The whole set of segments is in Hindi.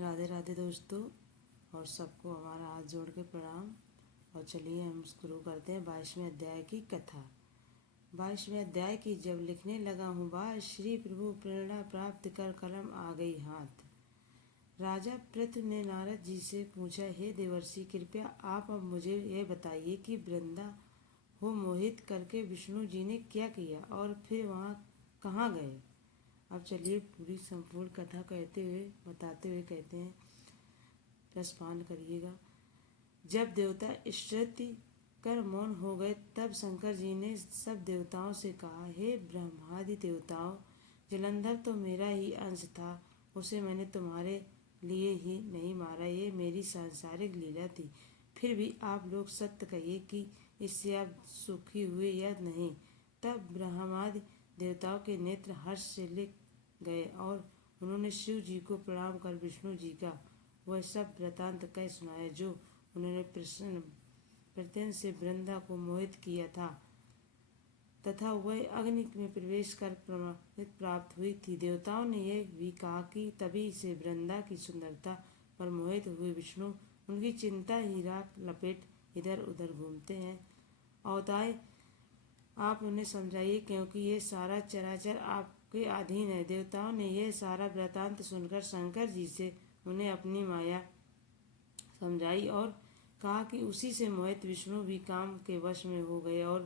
राधे राधे दोस्तों, और सबको हमारा हाथ जोड़ के प्रणाम। और चलिए हम शुरू करते हैं 22वें अध्याय की कथा। 22वें अध्याय की जब लिखने लगा हूँ बात, श्री प्रभु प्रेरणा प्राप्त कर कलम आ गई हाथ। राजा पृथु ने नारद जी से पूछा, हे देवर्षि, कृपया आप अब मुझे यह बताइए कि वृंदा को मोहित करके विष्णु जी ने क्या किया और फिर वहाँ कहाँ गए। अब चलिए पूरी संपूर्ण कथा बताते हुए कहते हैं, रसपान करिएगा। जब देवता स्तुति कर मौन हो गए, तब शंकर जी ने सब देवताओं से कहा, हे ब्रह्मादि देवताओं, जलंधर तो मेरा ही अंश था, उसे मैंने तुम्हारे लिए ही नहीं मारा, ये मेरी सांसारिक लीला थी। फिर भी आप लोग सत्य कहिए कि इससे आप सुखी हुए या नहीं। तब ब्रह्मादि देवताओं के नेत्र हर्ष से लिख गए और उन्होंने शिव जी को प्रणाम कर विष्णु जी का वह सब वृतांत कह सुनाया जो उन्होंने प्रत्यंश से वृंदा को मोहित किया था तथा वह अग्नि में प्रवेश कर प्राप्त हुई थी। देवताओं ने यह भी कहा कि तभी से वृंदा की सुंदरता पर मोहित हुए विष्णु उनकी चिंता ही राख लपेट इधर उधर घूमते हैं। अवताय आप उन्हें समझाइए, क्योंकि ये सारा चराचर आपके अधीन है। देवताओं ने यह सारा वृतांत सुनकर शंकर जी से उन्हें अपनी माया समझाई और कहा कि उसी से मोहित विष्णु भी काम के वश में हो गए, और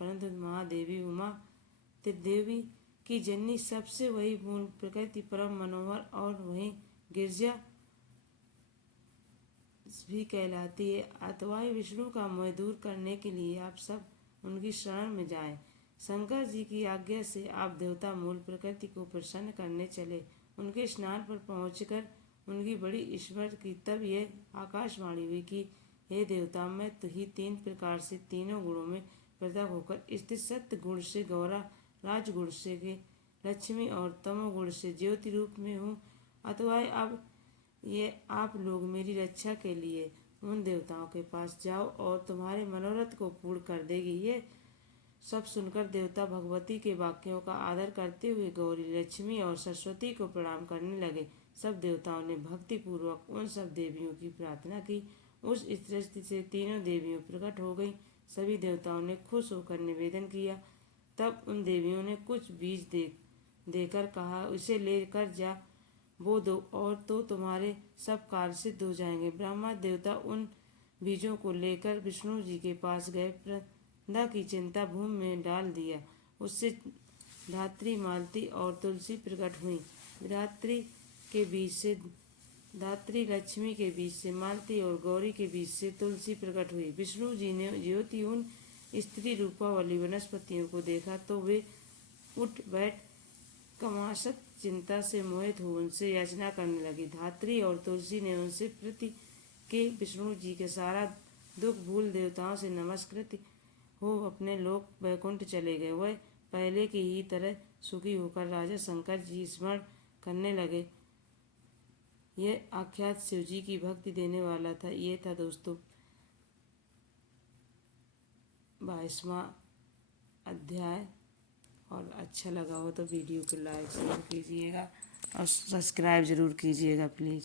परंतु महादेवी उमा त्रिदेवी की जननी सबसे वही पूर्ण प्रकृति परम मनोहर और वही गिरजा भी कहलाती है। अथवा विष्णु का मोह दूर करने के लिए आप सब उनकी शरण में जाएं। शंकर जी की आज्ञा से आप देवता मूल प्रकृति को प्रसन्न करने चले। उनके स्नान पर पहुंचकर उनकी बड़ी ईश्वर की तब यह आकाशवाणी हुई कि हे देवता, मैं तो ही 3 प्रकार से तीनों गुणों में पृथक होकर स्थित सत्य गुण से गौरा, राजगुण से के लक्ष्मी और तमोगुण से ज्योति रूप में हूँ। अथवा अब ये आप लोग मेरी रक्षा के लिए उन देवताओं के पास जाओ और तुम्हारे मनोरथ को पूर्ण कर देगी। ये सब सुनकर देवता भगवती के वाक्यों का आदर करते हुए गौरी, लक्ष्मी और सरस्वती को प्रणाम करने लगे। सब देवताओं ने भक्ति पूर्वक उन सब देवियों की प्रार्थना की। उस दृष्टि से तीनों देवियों प्रकट हो गई। सभी देवताओं ने खुश होकर निवेदन किया। तब उन देवियों ने कुछ बीज देकर कहा, इसे लेकर जा, वो दो और तो तुम्हारे सब कार्य सिद्ध हो जाएंगे। ब्रह्मा देवता उन बीजों को लेकर विष्णु जी के पास गए। वृंदा की चिंता भूमि में डाल दिया। उससे धात्री, मालती और तुलसी प्रकट हुई। धात्री के बीच से धात्री, लक्ष्मी के बीच से मालती और गौरी के बीच से तुलसी प्रकट हुई। विष्णु जी ने ज्योति उन स्त्री रूपा वाली वनस्पतियों को देखा तो वे उठ बैठ कमाशत चिंता से मोहित हो उनसे याचना करने लगी। धात्री और तुलसी ने उनसे प्रति के विष्णु जी के सारा दुख भूल देवताओं से नमस्कृत हो अपने लोक वैकुंठ चले गए। वह पहले की ही तरह सुखी होकर राजा शंकर जी स्मरण करने लगे। यह आख्यात शिव जी की भक्ति देने वाला था। ये था दोस्तों 22वां अध्याय। और अच्छा लगा हो तो वीडियो को लाइक जरूर कीजिएगा और सब्सक्राइब जरूर कीजिएगा प्लीज़।